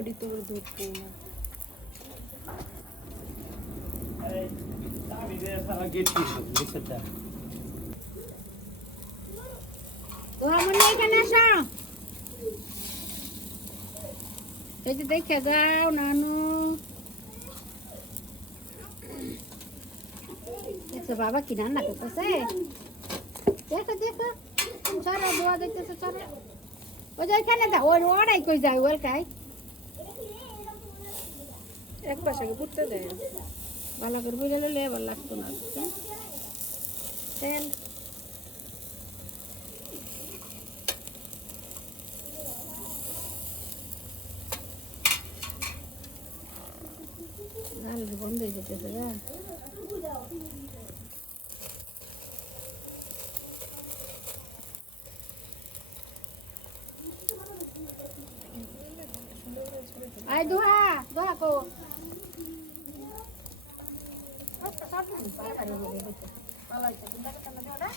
ওডি তো দুধ না আমি যে সারা গেট দিতে তোরা মনে এখানে আসো এই যে দেখে যাও নানু দেখছো বাবা কি রান্না করতেছে দেখো দেখো সারা দোয়া দেখতেছে সারা ওই যে এখানে দা ওই ওরাই কই যায় ওলকাই এক পাশে ঘুরতে দেয় ভালো করে বুঝে নিলে ভালো লাগতো না তেল ডাল বন্ধ হয়ে যেতেছে গা আই দোহা দোহা কো ভালো হয়েছে চিন্তা করতে না